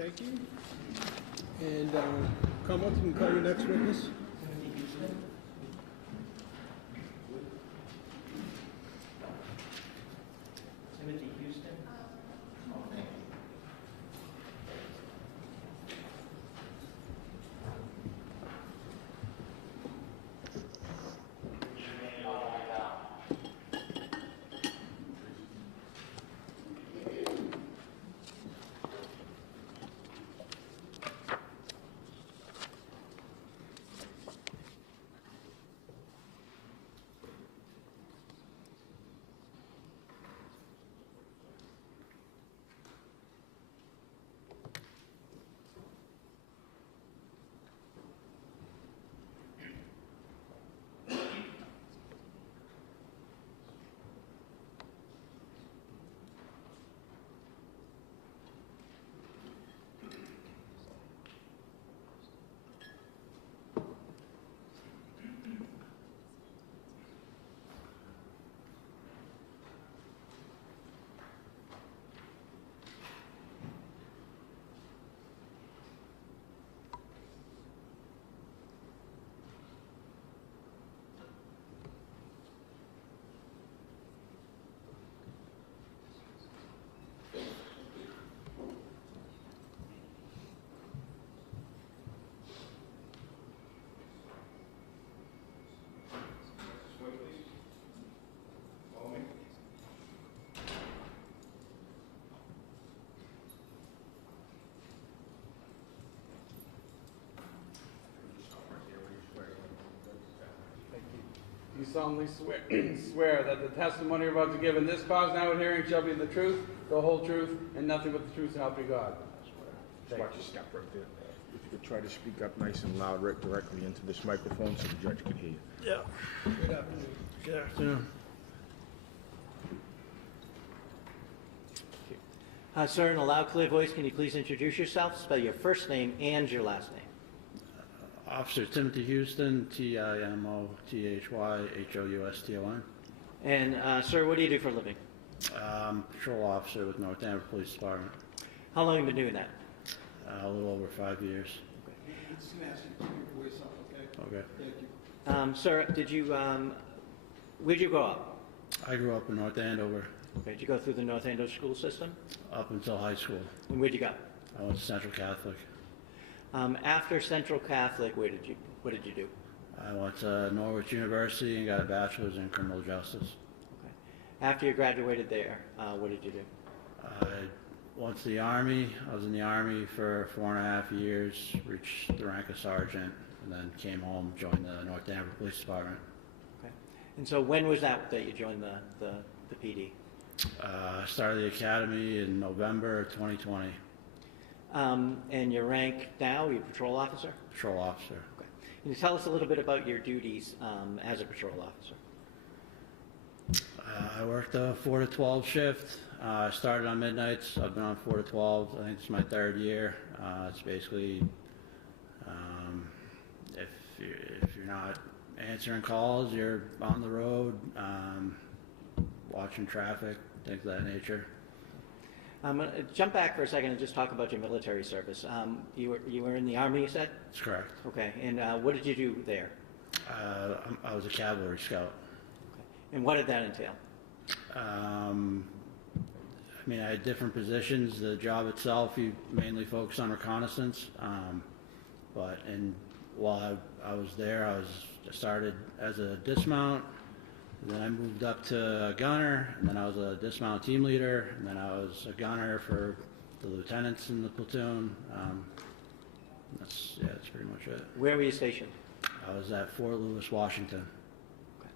Thank you. And Commonwealth, you can call your next witness. You solemnly swear that the testimony you're about to give in this cause now hearing shall be the truth, the whole truth, and nothing but the truth, so help you God. Just watch your step right there. If you could try to speak up nice and loud right directly into this microphone so the judge can hear you. Yeah. Good afternoon. Good afternoon. Sir, in a loud, clear voice, can you please introduce yourself? Spell your first name and your last name. Officer Timothy Houston, Timothyhouston. And, sir, what do you do for a living? Patrol officer with North Andover Police Department. How long have you been doing that? A little over 5 years. I'm just going to ask you to keep your voice up, okay? Okay. Sir, Thank you. where'd you grow up? I grew up in North Andover Okay, did you go through the North Andover school system? up until high school. And where'd you go? I went to Central Catholic. After Central Catholic, what did you do? I went to Norwich University and got a bachelor's in criminal justice. Okay. After you graduated there, what did you do? I went to the Army. I was in the Army for 4.5 years, reached the rank of sergeant, and then came home, joined the North Andover Police Department. Okay. And so when was that you joined the PD? I started the academy in November 2020. And your rank now, you're patrol officer? Patrol officer. Okay. Can you tell us a little bit about your duties as a patrol officer? I worked a 4 to 12 shift. I started on midnights. I've been on 4 to 12. I think it's my 3rd year. It's basically if you're not answering calls, you're on the road, watching traffic, things of that nature. I'm going to jump back for a second and just talk about your military service. You were in the Army, you said? That's correct. Okay. And what did you do there? I was a cavalry scout. Okay. And what did that entail? I mean, I had different positions. The job itself, you mainly focus on reconnaissance. While I was there, I started as a dismount. Then I moved up to a gunner, and then I was a dismount team leader, and then I was a gunner for the lieutenants in the platoon. That's pretty much it. Where were you stationed? I was at Fort Lewis, Washington. Okay.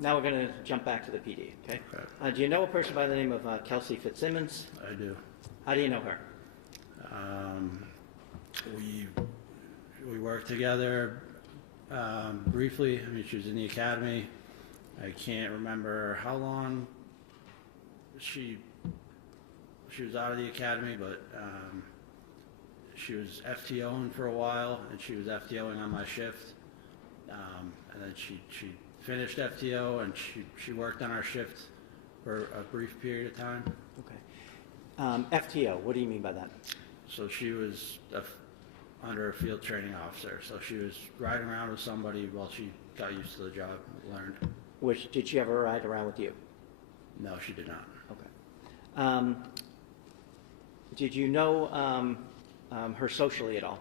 Now we're going to jump back to the PD, okay? Okay. Do you know a person by the name of Kelsey Fitzsimmons? I do. How do you know her? We worked together briefly. I mean, she was in the academy. I can't remember how long she was out of the academy, but she was FTOing for a while, and she was FTOing on my shift. And then she finished FTO, and she worked on our shift for a brief period of time. Okay. FTO, what do you mean by that? So she was under a field training officer, so she was riding around with somebody while she got used to the job, learned. Did she ever ride around with you? No, she did not. Okay. Did you know her socially at all?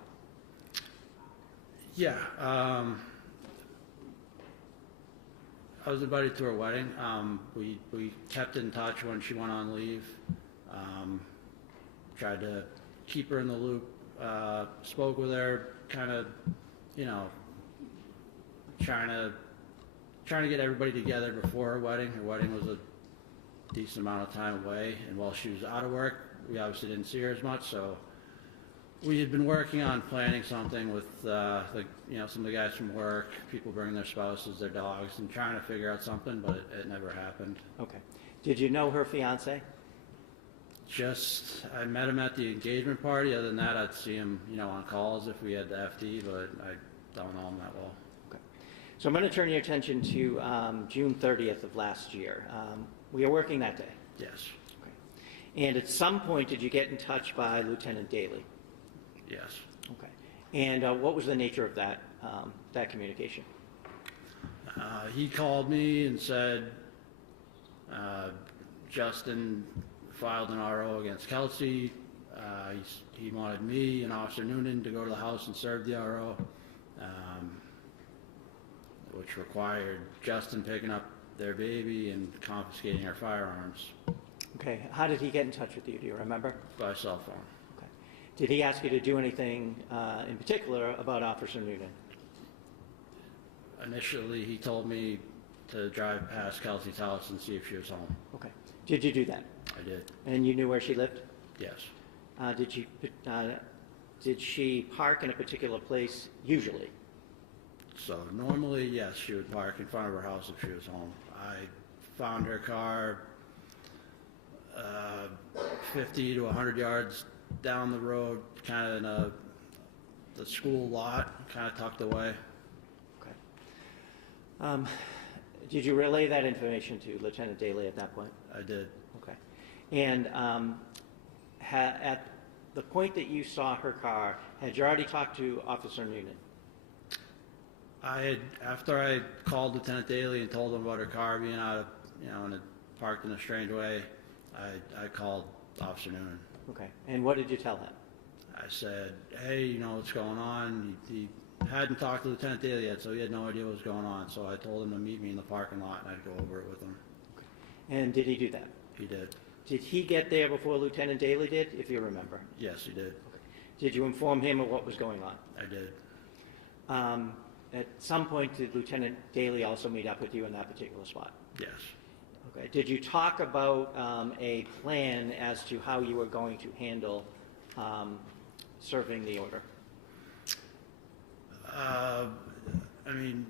Yeah. I was invited to her wedding. We kept in touch when she went on leave. Tried to keep her in the loop. Spoke with her, kind of, you know, trying to get everybody together before her wedding. Her wedding was a decent amount of time away, and while she was out of work, we obviously didn't see her as much. So we had been working on planning something with, some of the guys from work, people bringing their spouses, their dogs, and trying to figure out something, but it never happened. Okay. Did you know her fiance? I met him at the engagement party. Other than that, I'd see him, on calls if we had the FD, but I don't know him that well. Okay. So I'm going to turn your attention to June 30th of last year. We were working that day. Yes. Okay. And at some point, did you get in touch by Lieutenant Daly? Yes. Okay. And what was the nature of that communication? He called me and said, Justin filed an RO against Kelsey. He wanted me and Officer Noonan to go to the house and serve the RO, which required Justin picking up their baby and confiscating our firearms. Okay. How did he get in touch with you? Do you remember? By cell phone. Okay. Did he ask you to do anything in particular about Officer Noonan? Initially, he told me to drive past Kelsey's house and see if she was home. Okay. Did you do that? I did. And you knew where she lived? Yes. Did she park in a particular place usually? So normally, yes, she would park in front of her house if she was home. I found her car 50 to 100 yards down the road, kind of in the school lot, kind of tucked away. Okay. Did you relay that information to Lieutenant Daly at that point? I did. Okay. And at the point that you saw her car, had you already talked to Officer Noonan? After I called Lieutenant Daly and told him about her car being out of, and it parked in a strange way, I called Officer Noonan. Okay. And what did you tell him? I said, hey, what's going on? He hadn't talked to Lieutenant Daly yet, so he had no idea what was going on. So I told him to meet me in the parking lot, and I'd go over it with him. Okay. And did he do that? He did. Did he get there before Lieutenant Daly did, if you remember? Yes, he did. Okay. Did you inform him of what was going on? I did. At some point, did Lieutenant Daly also meet up with you in that particular spot? Yes. Okay. Did you talk about a plan as to how you were going to handle serving the order?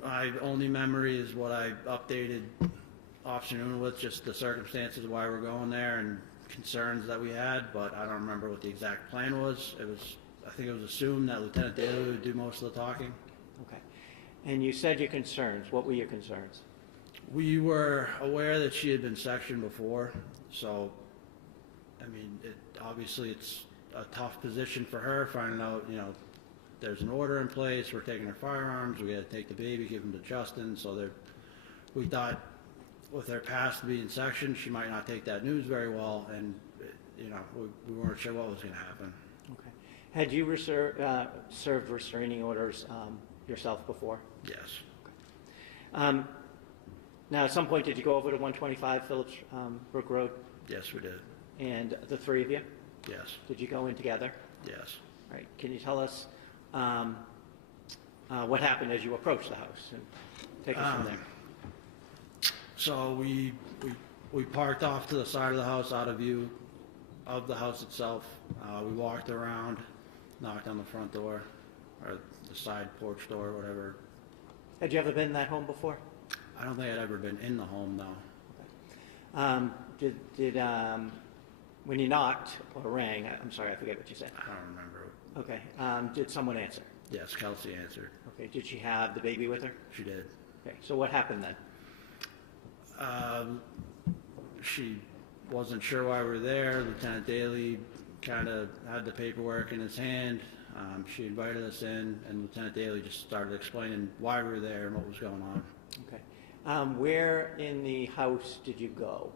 My only memory is what I updated Officer Noonan with, just the circumstances why we're going there and concerns that we had, but I don't remember what the exact plan was. I think it was assumed that Lieutenant Daly would do most of the talking. Okay. And you said your concerns. What were your concerns? We were aware that she had been sectioned before, so, obviously it's a tough position for her, finding out, there's an order in place, we're taking her firearms, we gotta take the baby, give them to Justin, so we thought with her past being sectioned, she might not take that news very well, and, we weren't sure what was gonna happen. Okay. Had you served restraining orders yourself before? Yes. Okay. Now, at some point, did you go over to 125 Phillips Brook Road? Yes, we did. And the three of you? Yes. Did you go in together? Yes. All right. Can you tell us what happened as you approached the house? And take us from there. So we parked off to the side of the house, out of view of the house itself. We walked around, knocked on the front door, or the side porch door, whatever. Had you ever been in that home before? I don't think I'd ever been in the home, no. Okay. When you knocked or rang, I'm sorry, I forget what you said. I don't remember. Okay. Did someone answer? Yes, Kelsey answered. Okay. Did she have the baby with her? She did. Okay. So what happened then? She wasn't sure why we were there. Lieutenant Daly kind of had the paperwork in his hand. She invited us in, and Lieutenant Daly just started explaining why we were there and what was going on. Okay. Where in the house did you go?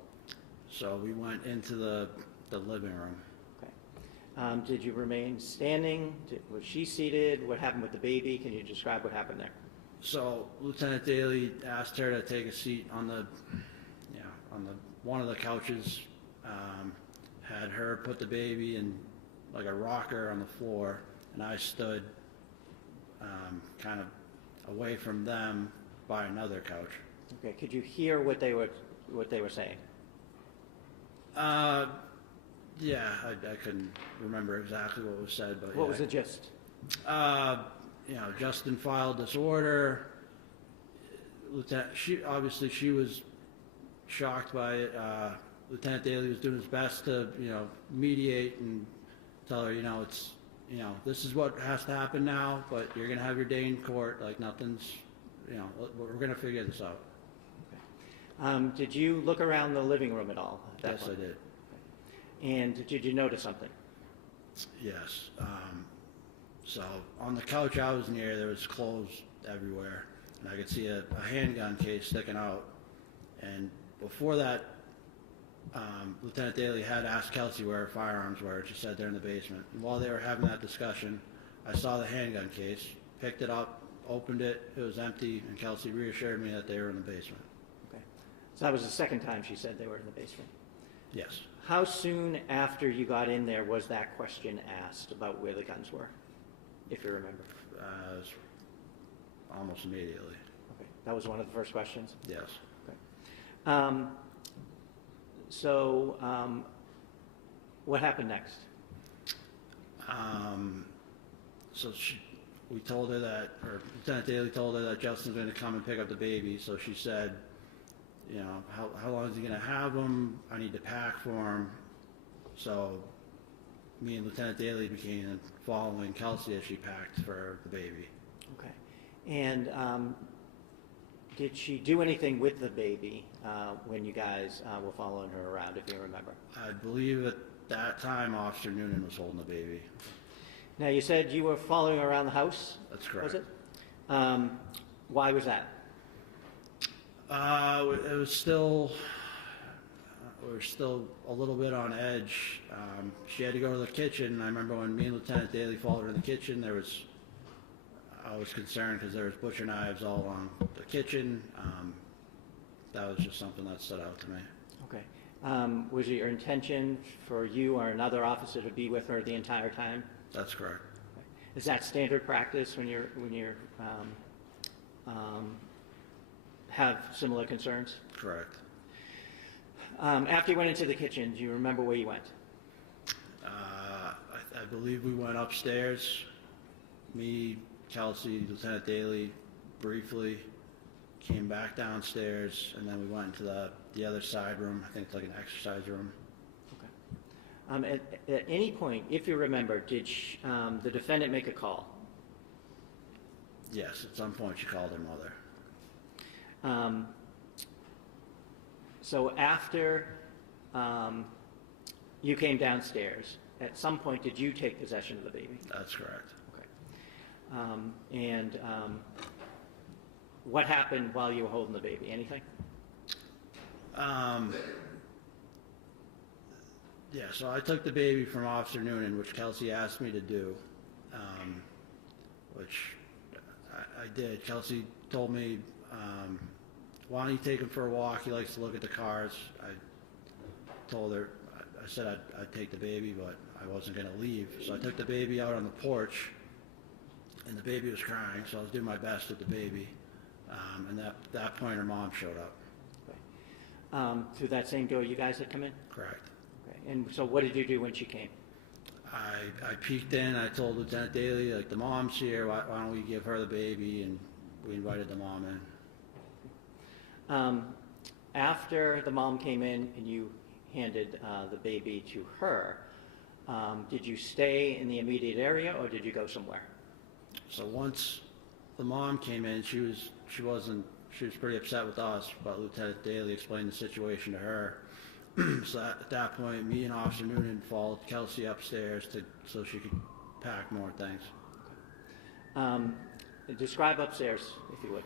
So we went into the living room. Okay. Did you remain standing? Was she seated? What happened with the baby? Can you describe what happened there? So Lieutenant Daly asked her to take a seat on one of the couches. Had her put the baby in like a rocker on the floor, and I stood kind of away from them by another couch. Okay. Could you hear what they were saying? Yeah, I couldn't remember exactly what was said, but What was the gist? Justin filed this order. She was shocked by it. Lieutenant Daly was doing his best to, mediate and tell her, this is what has to happen now, but you're going to have your day in court. Like nothing's, we're going to figure this out. Okay. Did you look around the living room at all? At that Yes, point? I did. Okay. And did you notice something? Yes. So on the couch I was near, there was clothes everywhere, and I could see a handgun case sticking out. And before that, Lieutenant Daly had asked Kelsey where her firearms were. She said they're in the basement. And while they were having that discussion, I saw the handgun case, picked it up, opened it, it was empty, and Kelsey reassured me that they were in the basement. Okay. So that was the second time she said they were in the basement. Yes. How soon after you got in there was that question asked about where the guns were, if you remember? Almost immediately. Okay. That was one of the first questions? Yes. Okay. What happened next? We told her that, or Lieutenant Daly told her that Justin's going to come and pick up the baby. So she said, how long is he going to have him? I need to pack for him. So me and Lieutenant Daly began following Kelsey as she packed for the baby. Okay. And did she do anything with the baby when you guys were following her around, if you remember? I believe at that time Officer Noonan was holding the baby. Now, you said you were following her around the house? That's correct. Was it? Why was that? It was still, we were still a little bit on edge. She had to go to the kitchen. I remember when me and Lieutenant Daly followed her in the kitchen, I was concerned because there was butcher knives all along the kitchen. That was just something that stood out to me. Okay. Was it your intention for you or another officer to be with her the entire time? That's correct. Okay. Is that standard practice when you're have similar concerns? Correct. After you went into the kitchen, do you remember where you went? I believe we went upstairs. Me, Kelsey, Lieutenant Daly, briefly came back downstairs, and then we went into the other side room. I think it's like an exercise room. Okay. At any point, if you remember, did the defendant make a call? Yes, at some point she called her mother. So after you came downstairs, at some point did you take possession of the baby? That's correct. Okay. What happened while you were holding the baby? Anything? Yeah, so I took the baby from Officer Noonan, which Kelsey asked me to do, which I did. Kelsey told me, why don't you take him for a walk? He likes to look at the cars. I told her, I said I'd take the baby, but I wasn't going to leave. So I took the baby out on the porch, and the baby was crying, so I was doing my best with the baby. And at that point, her mom showed up. Okay. Through that same door you guys had come in? Correct. Okay. And so what did you do when she came? I peeked in. I told Lieutenant Daly, like, the mom's here. Why don't we give her the baby? And we invited the mom in. After the mom came in and you handed the baby to her, did you stay in the immediate area or did you go somewhere? So once the mom came in, she was pretty upset with us, but Lieutenant Daly explained the situation to her. So at that point, me and Officer Noonan followed Kelsey upstairs so she could pack more things. Describe upstairs, if you would.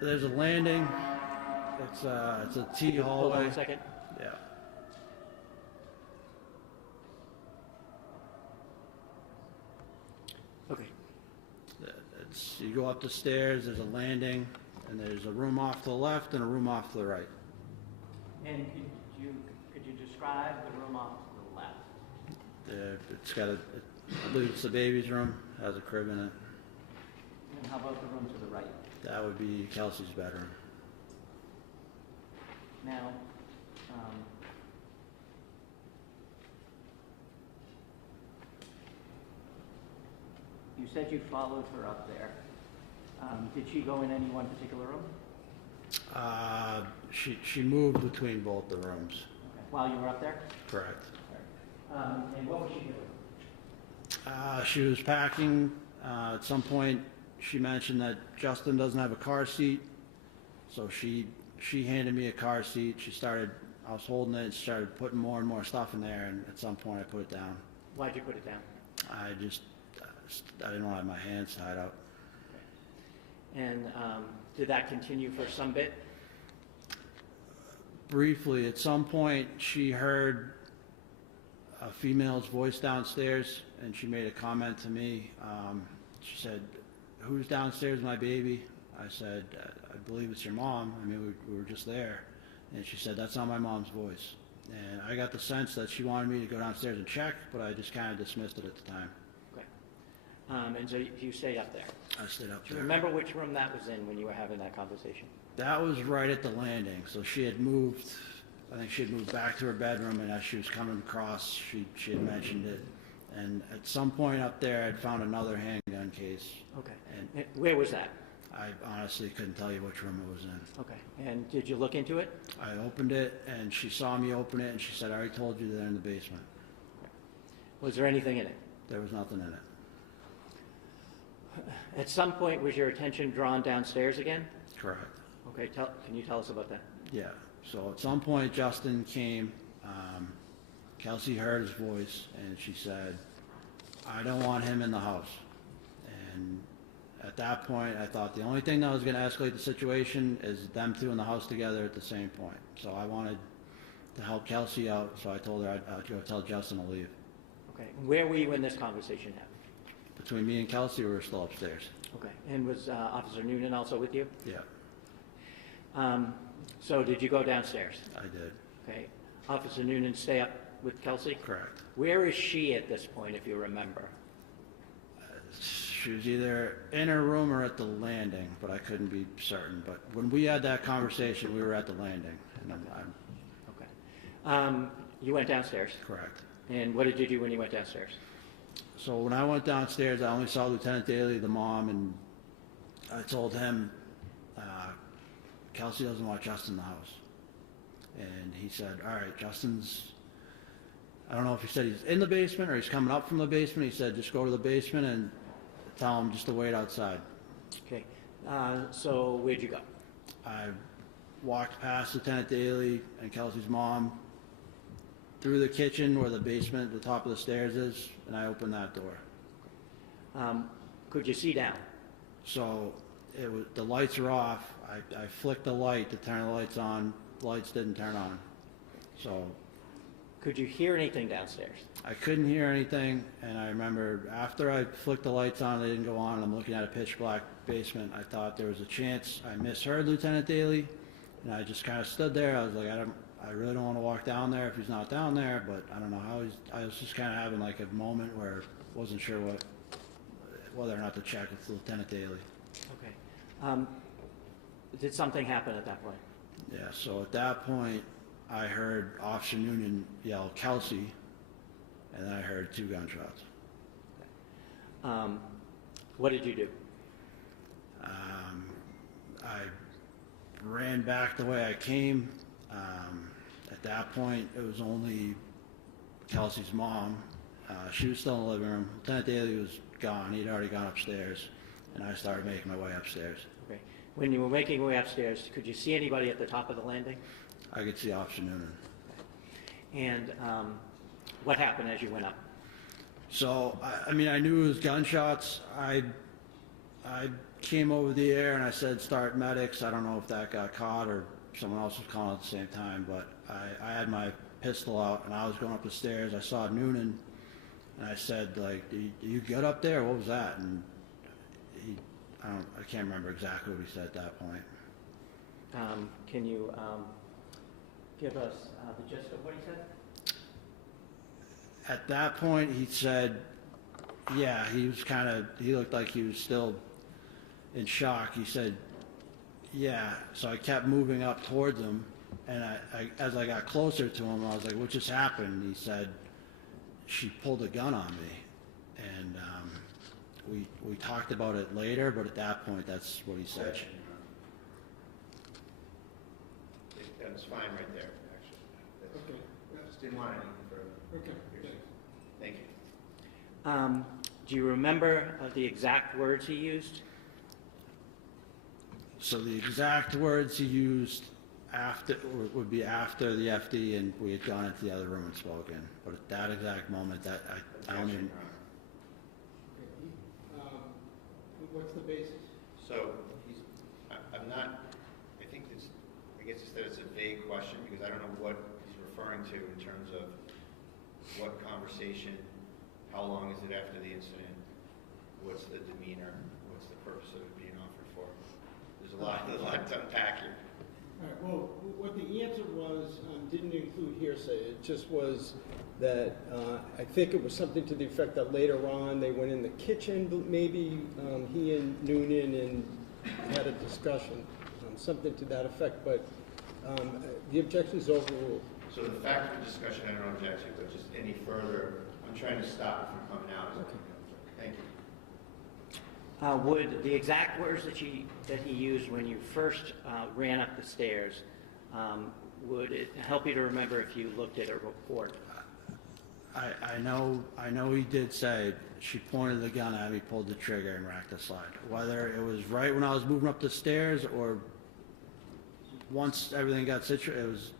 There's a landing. It's a T hallway. Hold on a second. Yeah. Okay. You go up the stairs, there's a landing, and there's a room off to the left and a room off to the right. And could you describe the room off to the left? It's got I believe it's the baby's room, has a crib in it. And how about the room to the right? That would be Kelsey's bedroom. Now, you said you followed her up there. Did she go in any one particular room? She moved between both the rooms. Okay. While you were up there? Correct. And what was she doing? She was packing. At some point, she mentioned that Justin doesn't have a car seat, so she handed me a car seat. I was holding it and started putting more and more stuff in there, and at some point I put it down. Why'd you put it down? I didn't want to have my hands tied up. And did that continue for some bit? Briefly, at some point, she heard a female's voice downstairs, and she made a comment to me. She said, "Who's downstairs, my baby?" I said, "I believe it's your mom. I mean, we were just there." And she said, "That's not my mom's voice." And I got the sense that she wanted me to go downstairs and check, but I just kind of dismissed it at the time. Okay. And so you stayed up there. I stayed up Do you there. remember which room that was in when you were having that conversation? That was right at the landing. So she had moved, I think she had moved back to her bedroom, and as she was coming across, she had mentioned it. And at some point up there, I'd found another handgun case. Okay. And where was that? I honestly couldn't tell you which room it was in. Okay. And did you look into it? I opened it, and she saw me open it, and she said, "I already told you they're in the basement." Was there anything in it? There was nothing in it. At some point, was your attention drawn downstairs again? Correct. Okay. Can you tell us about that? Yeah. So at some point, Justin came. Kelsey heard his voice, and she said, "I don't want him in the house." And at that point, I thought the only thing that was going to escalate the situation is them two in the house together at the same point. So I wanted to help Kelsey out, so I told her I'd go tell Justin to leave. Okay. Where were you when this conversation happened? Between me and Kelsey, we were still upstairs. Okay. And was Officer Noonan also with you? Yeah, So did you go downstairs? I did. Okay. Officer Noonan stay up with Kelsey? Correct. Where is she at this point, if you remember? She was either in her room or at the landing, but I couldn't be certain. But when we had that conversation, we were at the landing. And Okay. You went downstairs. Correct. And what did you do when you went downstairs? So when I went downstairs, I only saw Lieutenant Daly, the mom, and I told him, Kelsey doesn't want Justin in the house. And he said, "All right, Justin's," I don't know if he said he's in the basement or he's coming up from the basement. He said, "Just go to the basement and tell him just to wait outside." Okay. So where'd you go? I walked past Lieutenant Daly and Kelsey's mom through the kitchen where the basement, the top of the stairs is, and I opened that door. Could you see down? So the lights are off. I flicked the light to turn the lights on. The lights didn't turn on. So Could you hear anything downstairs? I couldn't hear anything, and I remember after I flicked the lights on, they didn't go on, and I'm looking at a pitch black basement. I thought there was a chance I misheard Lieutenant Daly, and I just kind of stood there. I was like, I really don't want to walk down there if he's not down there, but I don't know how I was just kind of having like a moment where I wasn't sure whether or not to check with Lieutenant Daly. Okay. Did something happen at that point? Yeah, so at that point, I heard Officer Noonan yell, "Kelsey," and then I heard 2 gunshots. What did you do? I ran back the way I came. At that point, it was only Kelsey's mom. She was still in the living room. Lieutenant Daly was gone. He'd already gone upstairs, and I started making my way upstairs. Okay. When you were making your way upstairs, could you see anybody at the top of the landing? I could see Officer Noonan. And what happened as you went up? So, I mean, I knew it was gunshots. I came over the air and I said, start medics. I don't know if that got caught or someone else was calling at the same time, but I had my pistol out and I was going up the stairs. I saw Noonan and I said, like, "Do you good up there? What was that?" And I can't remember exactly what he said at that point. Can you give us the gist of what he said? At that point, he said, yeah, he looked like he was still in shock. He said, yeah. So I kept moving up towards him, and as I got closer to him, I was like, what just happened? And he said, she pulled a gun on me. And we talked about it later, but at that point, that's what he said. That's fine right there, actually. Okay. Just didn't want anything further. Okay. Thank you. Do you remember the exact words he used? So the exact words he used would be after the FD and we had gone into the other room and spoken. But at that exact moment, I don't even. What's the basis? So I'm not, I guess it's that it's a vague question because I don't know what he's referring to in terms of what conversation, how long is it after the incident, what's the demeanor, what's the purpose of it being offered for. There's a lot to unpack here. All right, well, what the answer was didn't include hearsay. It just was that I think it was something to the effect that later on they went in the kitchen, maybe he and Noonan and had a discussion, something to that effect, but the objection is overruled. So the fact of the discussion, I don't object to, but just any further, I'm trying to stop it from coming out. Okay. Thank you. Would the exact words that he used when you first ran up the stairs, would it help you to remember if you looked at a report? I know he did say she pointed the gun at me, pulled the trigger, and racked the slide. Whether it was right when I was moving up the stairs or once everything got situated, it was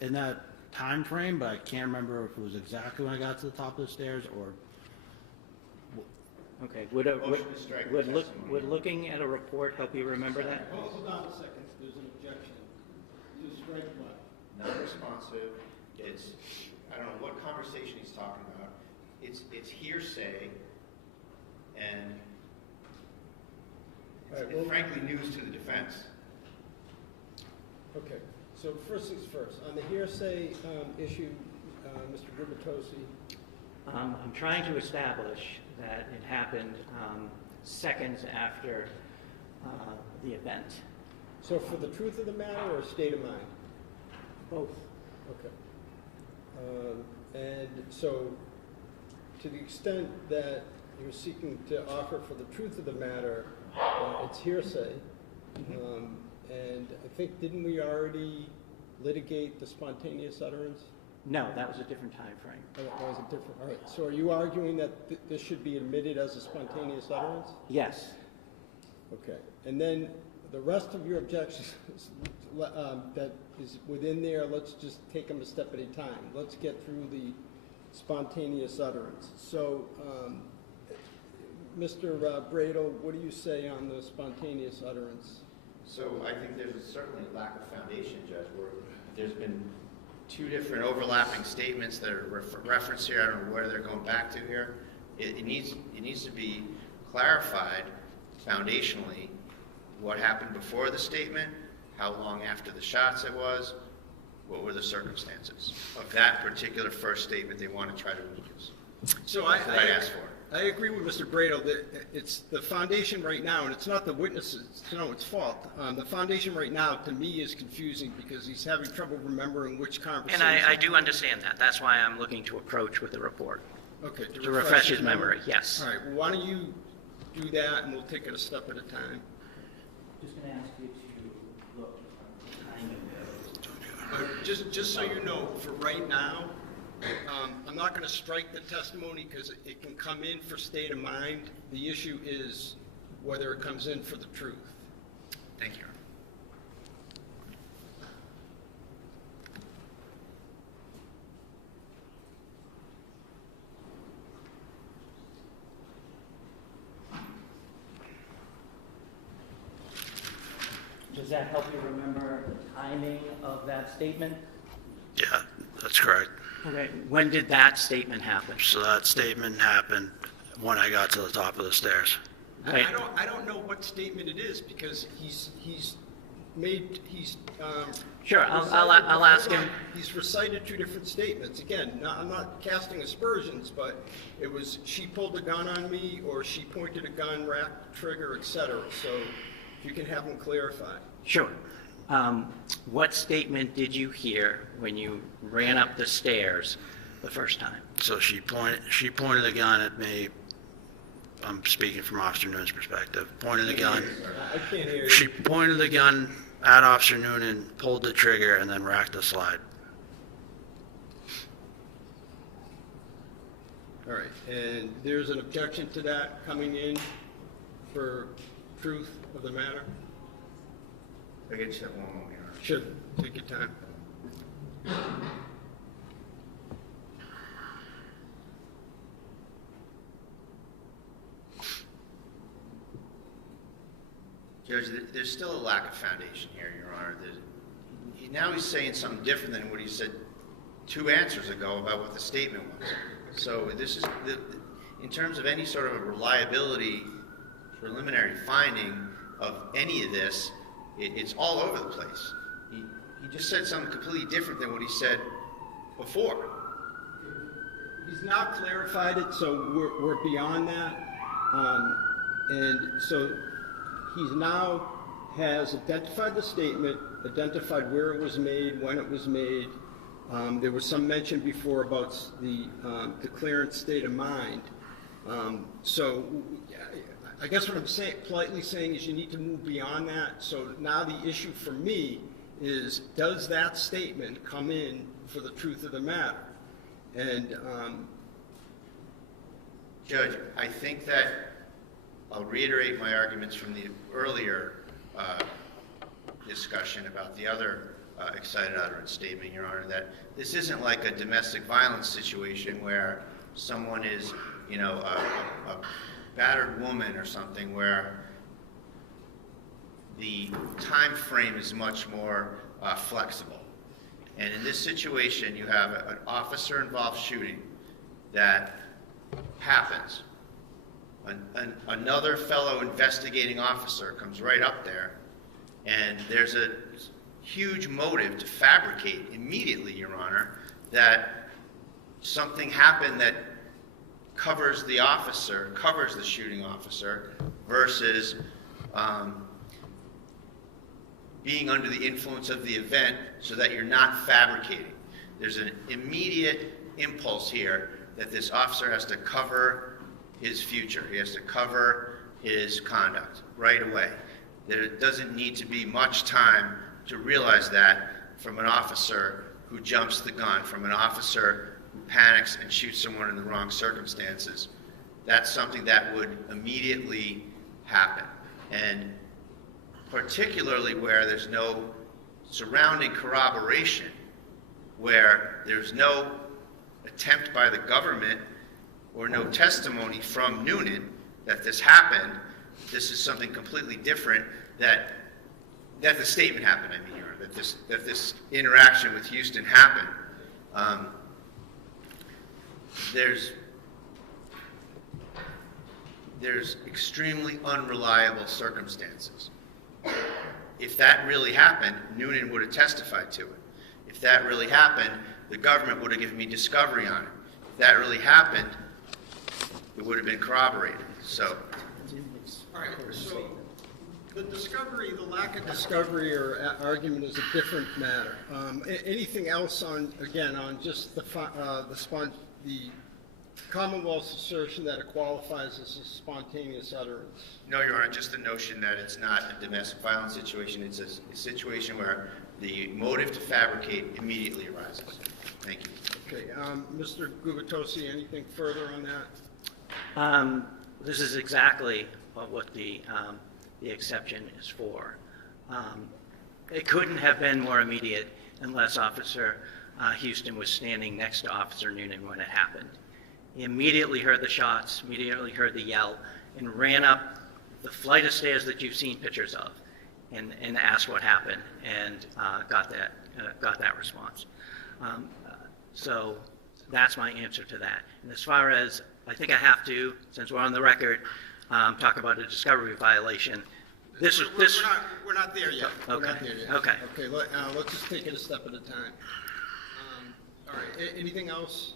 in that time frame, but I can't remember if it was exactly when I got to the top of the stairs or. Okay. Motion to strike the testimony. Would looking at a report help you remember that? Hold on a second. There's an objection. To strike what? Non-responsive, it's, I don't know what conversation he's talking about. It's hearsay and All right, it's well- frankly news to the defense. Okay, so first things first. On the hearsay issue, Mr. Gubitosi, I'm trying to establish that it happened seconds after the event. so for the truth of the matter or state of mind? Both. Okay. And so to the extent that you're seeking to offer for the truth of the matter, it's hearsay. And I think, didn't we already litigate the spontaneous utterance? No, that was a different time frame. Oh, that was a different, all right. So are you arguing that this should be admitted as a spontaneous utterance? Yes. Okay. And then the rest of your objections that is within there, let's just take them a step at a time. Let's get through the spontaneous utterance. So, Mr. Bradel, what do you say on the spontaneous utterance? So I think there's certainly a lack of foundation, Judge, where there's been two different overlapping statements that are referenced here. I don't know where they're going back to here. It needs to be clarified foundationally what happened before the statement, how long after the shots it was, what were the circumstances of that particular first statement they want to try to use. So That's what I asked for. I agree with Mr. Bradel that it's the foundation right now, and it's not the witnesses, it's fault. The foundation right now, to me, is confusing because he's having trouble remembering which conversation. And I do understand that. That's why I'm looking to approach with the report. Okay, To refresh his memory, yes. All right, well, why don't you do that, and we'll take it a step at a time. Just going to ask you to look at the timing. Just so you know, for right now, I'm not going to strike the testimony because it can come in for state of mind. The issue is whether it comes in for the truth. Thank you. Does that help you remember the timing of that statement? Yeah, that's correct. Okay. When did that statement happen? So that statement happened when I got to the top of the stairs. Right. I don't know what statement it is, because he's Sure, I'll ask him. He's recited two different statements. Again, I'm not casting aspersions, but it was, she pulled a gun on me, or she pointed a gun, racked the trigger, etc. So if you can have him clarify. Sure. What statement did you hear when you ran up the stairs the first time? So she pointed a gun at me. I'm speaking from Officer Noonan's perspective. Pointed the gun. I can't hear you. She pointed the gun at Officer Noonan, pulled the trigger, and then racked the slide. All right, and there's an objection to that coming in for truth of the matter? I can just have one moment, Your Honor. Sure, take your time. Judge, there's still a lack of foundation here, Your Honor. Now he's saying something different than what he said 2 answers ago about what the statement was. So this is, in terms of any sort of a reliability preliminary finding of any of this, it's all over the place. He just said something completely different than what he said before. He's now clarified it, so we're beyond that. And so he's now has identified the statement, identified where it was made, when it was made. There was some mention before about the declarant's state of mind. So I guess what I'm politely saying is you need to move beyond that. So now the issue for me is, does that statement come in for the truth of the matter? And Judge, I think that I'll reiterate my arguments from the earlier discussion about the other excited utterance statement, Your Honor, that this isn't like a domestic violence situation where someone is, you know, a battered woman or something, where the time frame is much more flexible. And in this situation, you have an officer-involved shooting that happens. Another fellow investigating officer comes right up there, and there's a huge motive to fabricate immediately, Your Honor, that something happened that covers the officer, covers the shooting officer, versus being under the influence of the event so that you're not fabricating. There's an immediate impulse here that this officer has to cover his future. He has to cover his conduct right away. There doesn't need to be much time to realize that from an officer who jumps the gun, from an officer who panics and shoots someone in the wrong circumstances. That's something that would immediately happen. And particularly where there's no surrounding corroboration, where there's no attempt by the government or no testimony from Noonan that this happened. This is something completely different, that the statement happened, I mean, Your Honor, that this interaction with Houston happened. There's extremely unreliable circumstances. If that really happened, Noonan would have testified to it. If that really happened, the government would have given me discovery on it. If that really happened, it would have been corroborated. So, all right, so the discovery, the lack of discovery or argument is a different matter. Anything else on, again, on just the Commonwealth's assertion that it qualifies as a spontaneous utterance? no, Your Honor, just the notion that it's not a domestic violence situation. It's a situation where the motive to fabricate immediately arises. Thank you. Okay, Mr. Gubitosi, anything further on that? This is exactly what the exception is for. It couldn't have been more immediate unless Officer Houston was standing next to Officer Noonan when it happened. He immediately heard the shots, immediately heard the yell, and ran up the flight of stairs that you've seen pictures of. and asked what happened, and got that response. So that's my answer to that. And as far as, I think I have to, since we're on the record, talk about a discovery violation. We're not there yet. We're Okay. not there yet. Okay. Okay, let's just take it a step at a time. All right, anything else?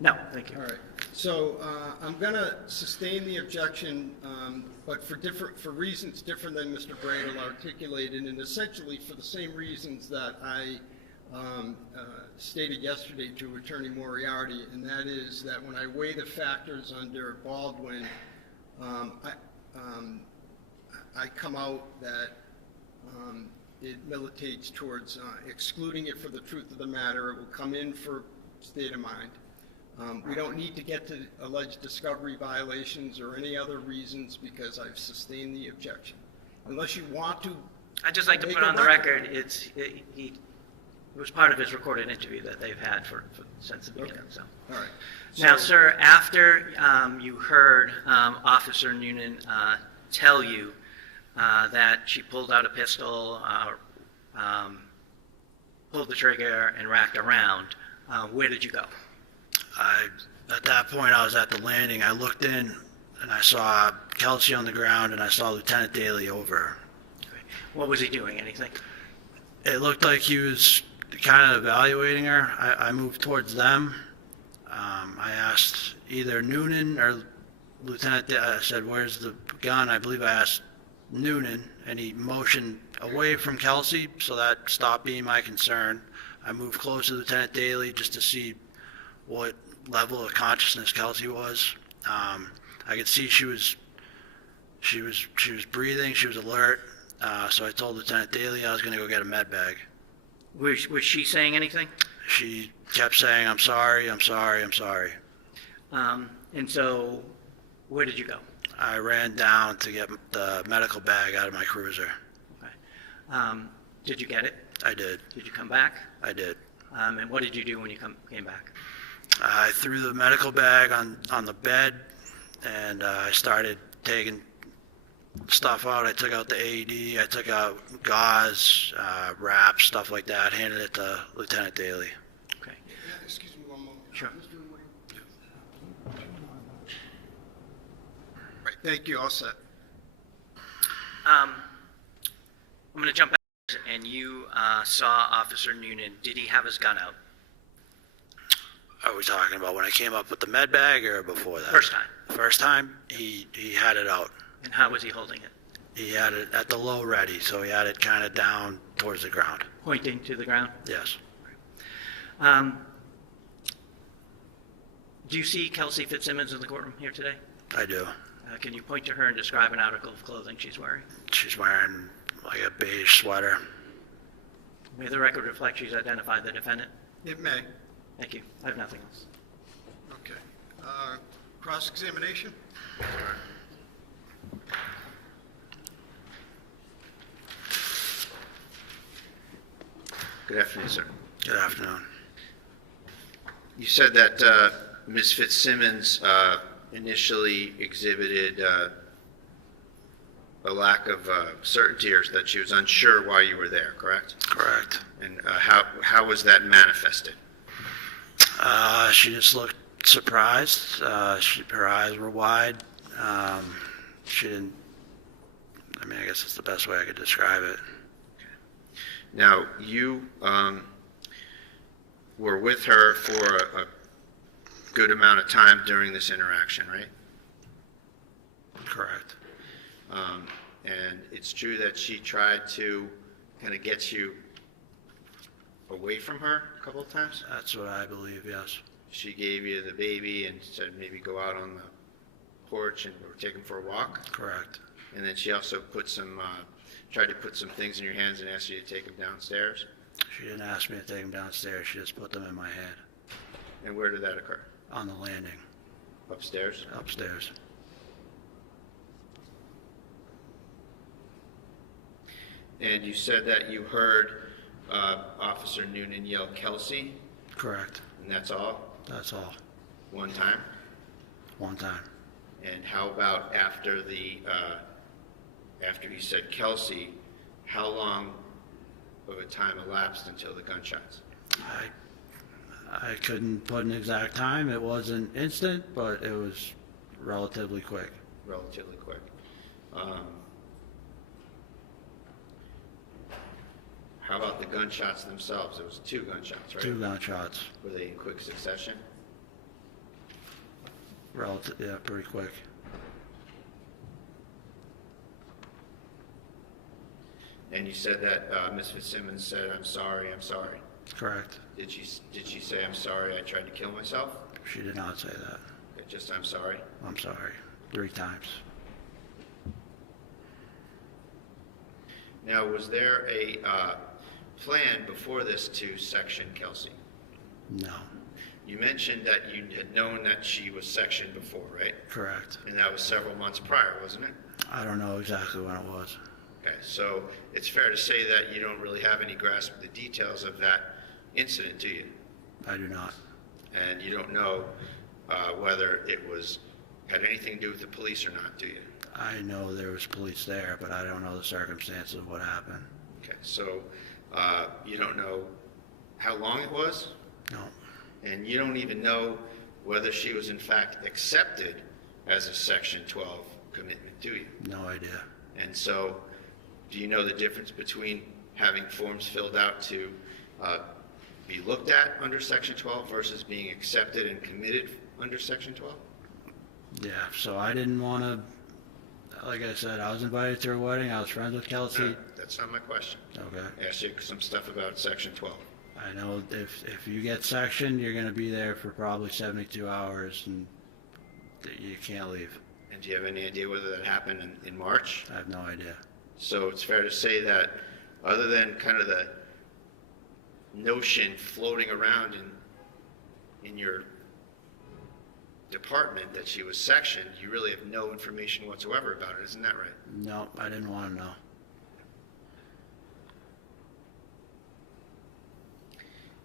No, thank you. All right, so I'm going to sustain the objection, but for reasons different than Mr. Bradle articulated, and essentially for the same reasons that I stated yesterday to Attorney Moriarty, and that is that when I weigh the factors under Baldwin, I come out that it militates towards excluding it for the truth of the matter. It will come in for state of mind. We don't need to get to alleged discovery violations or any other reasons because I've sustained the objection. Unless you want to. I'd just like to put on the record, it was part of his recorded interview that they've had since the beginning. Okay. So. All right. Now, sir, after you heard Officer Noonan tell you that she pulled out a pistol, pulled the trigger, and racked around, where did you go? At that point, I was at the landing. I looked in, and I saw Kelsey on the ground, and I saw Lieutenant Daly over her. Okay. What was he doing? Anything? It looked like he was kind of evaluating her. I moved towards them. I asked either Noonan or Lieutenant Daly. I said, "Where's the gun?" I believe I asked Noonan, and he motioned away from Kelsey, so that stopped being my concern. I moved close to Lieutenant Daly just to see what level of consciousness Kelsey was. I could see she was breathing, she was alert. So I told Lieutenant Daly I was going to go get a med bag. Was she saying anything? She kept saying, "I'm sorry, I'm sorry, I'm sorry." And so, where did you go? I ran down to get the medical bag out of my cruiser. Okay. Did you get it? I did. Did you come back? I did. And what did you do when you came back? I threw the medical bag on the bed, and I started taking stuff out. I took out the AED, I took out gauze, wraps, stuff like that, handed it to Lieutenant Daly. Okay. Excuse me one moment. Sure. Mr. Wayne. Right, thank you, all set. I'm going to jump back, and you saw Officer Noonan. Did he have his gun out? Are we talking about when I came up with the med bag or before that? First time. First time, he had it out. And how was he holding it? He had it at the low ready, so he had it kind of down towards the ground. Pointing to the ground? Yes. Do you see Kelsey Fitzsimmons in the courtroom here today? I do. Can you point to her and describe an article of clothing she's wearing? She's wearing like a beige sweater. May the record reflect she's identified the defendant? It may. Thank you. I have nothing else. Okay. Cross-examination? Good afternoon, sir. Good afternoon. You said that Ms. Fitzsimmons initially exhibited a lack of certainty, or that she was unsure why you were there, correct? Correct. And how was that manifested? She just looked surprised. Her eyes were wide. She didn't, I guess that's the best way I could describe it. Now, you were with her for a good amount of time during this interaction, right? Correct. And it's true that she tried to kind of get you away from her a couple of times? That's what I believe, yes. She gave you the baby and said maybe go out on the porch and take him for a walk? Correct. And then she also tried to put some things in your hands and asked you to take them downstairs? She didn't ask me to take them downstairs. She just put them in my hand And where did that occur? on the landing Upstairs? upstairs. And you said that you heard Officer Noonan yell, "Kelsey," Correct. and that's all? That's all. One time? One time. And how about after he said Kelsey, how long of a time elapsed until the gunshots? I couldn't put an exact time. It wasn't instant, but it was relatively quick. Relatively quick. How about the gunshots themselves? There was 2 gunshots, right? 2 gunshots. Were they in quick succession? Yeah, pretty quick. And you said that Ms. Fitzsimmons said, "I'm sorry, I'm sorry." Correct. Did she say, "I'm sorry, I tried to kill myself"? She did not say that. Just, "I'm sorry"? I'm sorry. 3 times. Now, was there a plan before this to section Kelsey? No. You mentioned that you had known that she was sectioned before, right? Correct. And that was several months prior, wasn't it? I don't know exactly when it was. Okay, so it's fair to say that you don't really have any grasp of the details of that incident, do you? I do not. And you don't know whether it had anything to do with the police or not, do you? I know there was police there, but I don't know the circumstances of what happened. Okay, so you don't know how long it was? No. And you don't even know whether she was in fact accepted as a Section 12 commitment, do you? No idea. And so, do you know the difference between having forms filled out to be looked at under Section 12 versus being accepted and committed under Section 12? Yeah, so I didn't want to, like I said, I was invited to her wedding. I was friends with Kelsey. No, that's not my question. Okay. I asked you some stuff about Section 12. I know if you get sectioned, you're going to be there for probably 72 hours, and you can't leave. And do you have any idea whether that happened in March? I have no idea. So it's fair to say that other than kind of the notion floating around in your department that she was sectioned, you really have no information whatsoever about it, isn't that right? No, I didn't want to know.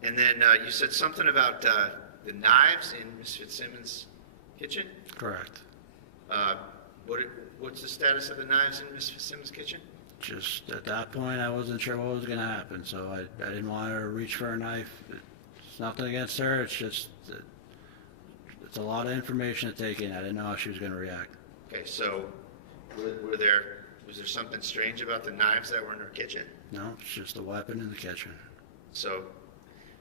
And then you said something about the knives in Ms. Fitzsimmons' kitchen? Correct. What's the status of the knives in Ms. Fitzsimmons' kitchen? Just at that point, I wasn't sure what was going to happen, so I didn't want her to reach for a knife. It's nothing against her. It's just it's a lot of information to take in. I didn't know how she was going to react. Okay, so was there something strange about the knives that were in her kitchen? No, it's just a weapon in the kitchen. So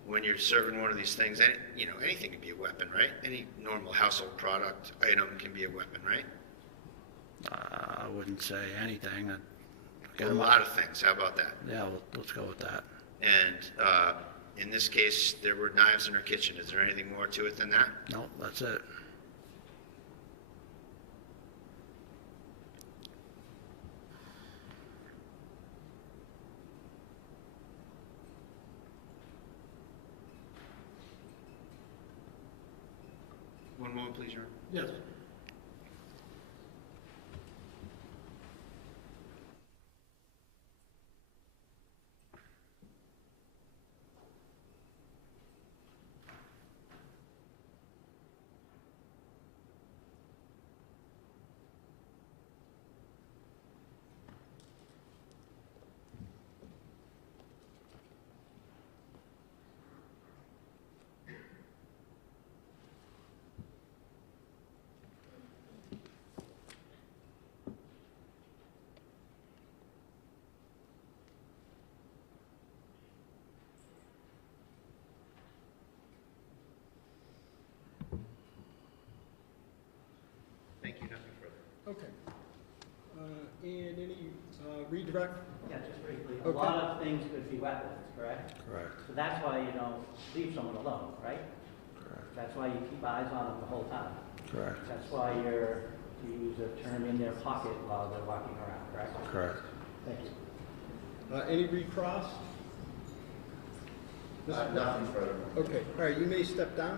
when you're serving one of these things, anything can be a weapon, right? Any normal household product item can be a weapon, right? I wouldn't say anything. Well, a lot of things. How about that? Yeah, let's go with that. And in this case, there were knives in her kitchen. Is there anything more to it than that? No, that's it. One moment, please, Your Honor. Yes. Thank you. Nothing further. Okay. And any redirect? Yeah, just briefly. A Okay. lot of things could be weapons, correct? Correct. So that's why you don't leave someone alone, right? Correct. That's why you keep eyes on them the whole time. Correct. That's why you're, to use a term, in their pocket while they're walking around, correct? Correct. Thank you. Any recross? Nothing further. Okay, all right, you may step down.